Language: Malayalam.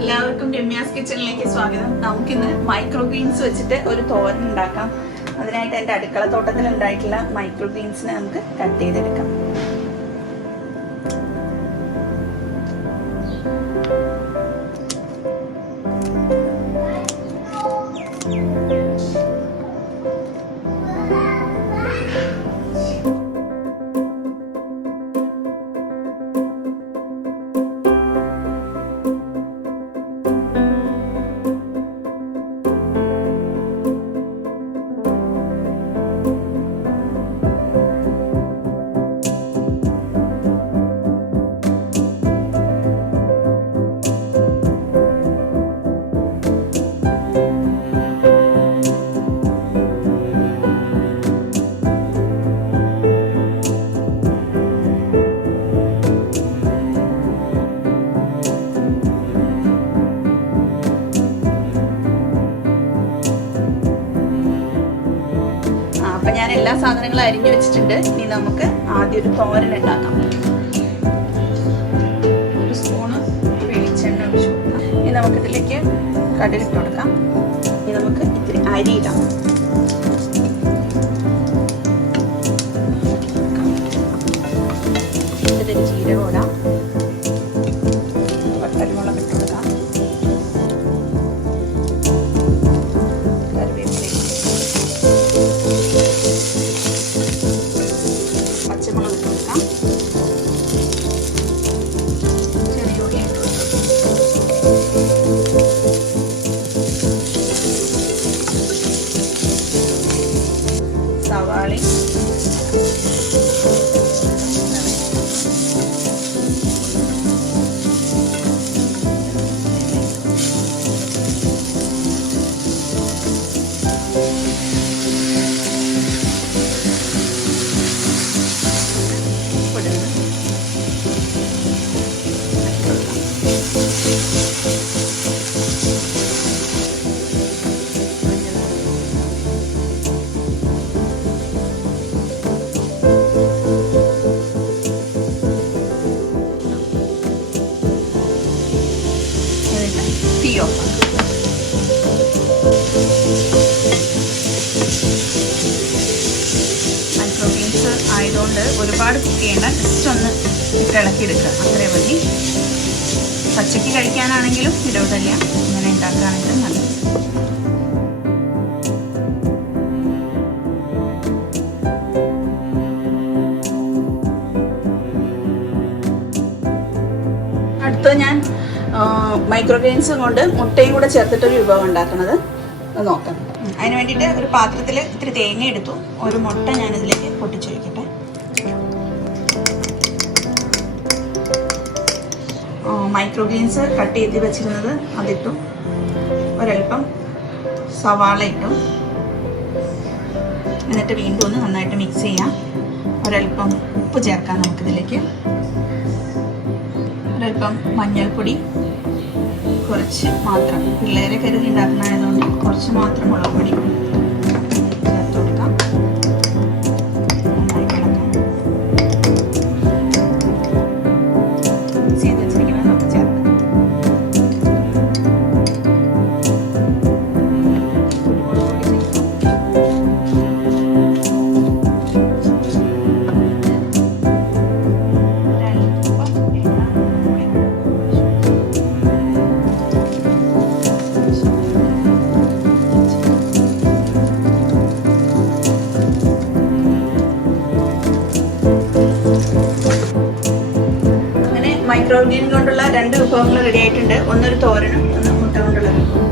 എല്ലാവർക്കും രമ്യാസ് കിച്ചണിലേക്ക് സ്വാഗതം. നമുക്കിന്ന് മൈക്രോ ഗ്രീൻസ് വെച്ചിട്ട് ഒരു തോരൻ ഉണ്ടാക്കാം. അതിനായിട്ട് എൻ്റെ അടുക്കള തോട്ടത്തിൽ ഉണ്ടായിട്ടുള്ള മൈക്രോ ഗ്രീൻസിനെ നമുക്ക് കട്ട് ചെയ്തെടുക്കാം. അപ്പം ഞാൻ എല്ലാ സാധനങ്ങളും അരിഞ്ഞു വെച്ചിട്ടുണ്ട്. ഇനി നമുക്ക് ആദ്യം ഒരു തോരൻ ഉണ്ടാക്കാം. ഒരു സ്പൂണ് വെളിച്ചെണ്ണ ഒഴിച്ചു കൊടുക്കാം. ഇനി നമുക്കിതിലേക്ക് കടുകിട്ട് കൊടുക്കാം. ഇനി നമുക്ക് ഇത്തിരി അരി ഇടാം. ഇതിൽ ജീരകം ഇടാം. വട്ടൽമുളക് ഇട്ട് കൊടുക്കാം. പച്ചമുളക് ഇട്ട് കൊടുക്കാം. ചെറിയ ഉള്ളി ഇട്ട് കൊടുക്കാം. സവാള തീ ഓഫ്. മൈക്രോ ഗ്രീൻസ് ആയതുകൊണ്ട് ഒരുപാട് കുക്ക് ചെയ്യേണ്ട, ജസ്റ്റ് ഒന്ന് ഇട്ട് ഇളക്കിയെടുക്കുക, അത്രേ മതി. പച്ചയ്ക്ക് കഴിക്കാനാണെങ്കിലും വിരോധമില്ല, ഇങ്ങനെ ഉണ്ടാക്കുകയാണെങ്കിലും നല്ലത്. അടുത്തത് ഞാൻ മൈക്രോ ഗ്രീൻസ് കൊണ്ട് മുട്ടയും കൂടെ ചേർത്തിട്ടൊരു വിഭവം ഉണ്ടാക്കുന്നത് നോക്കാം. അതിന് വേണ്ടിയിട്ട് ഒരു പാത്രത്തിൽ ഇത്തിരി തേങ്ങ എടുത്തു. ഒരു മുട്ട ഞാനിതിലേക്ക് പൊട്ടിച്ചൊഴിക്കട്ടെ. മൈക്രോ ഗ്രീൻസ് കട്ട് ചെയ്ത് വെച്ചിരുന്നത് അതിട്ടു. ഒരൽപ്പം സവാള ഇട്ടു. എന്നിട്ട് വീണ്ടും ഒന്ന് നന്നായിട്ട് മിക്സ് ചെയ്യാം. ഒരൽപ്പം ഉപ്പ് ചേർക്കാം നമുക്കിതിലേക്ക്. ഒരൽപ്പം മഞ്ഞൾപ്പൊടി, കുറച്ച് മാത്രം, പിള്ളേരെ കരുതി ഉണ്ടാക്കുന്നതായതുകൊണ്ട് കുറച്ച് മാത്രം മുളക് പൊടി ചേർത്ത് കൊടുക്കാം. നന്നായിട്ട് ഇളക്കാം. മിക്സ് ചെയ്ത് വെച്ചിരിക്കുന്നത് നമുക്ക് ചേർക്കാം. മൈക്രോ ഗ്രീൻ കൊണ്ടുള്ള രണ്ട് വിഭവങ്ങൾ റെഡി ആയിട്ടുണ്ട്. ഒന്നൊരു തോരനും ഒന്ന് മുട്ട കൊണ്ടുള്ള വിഭവം.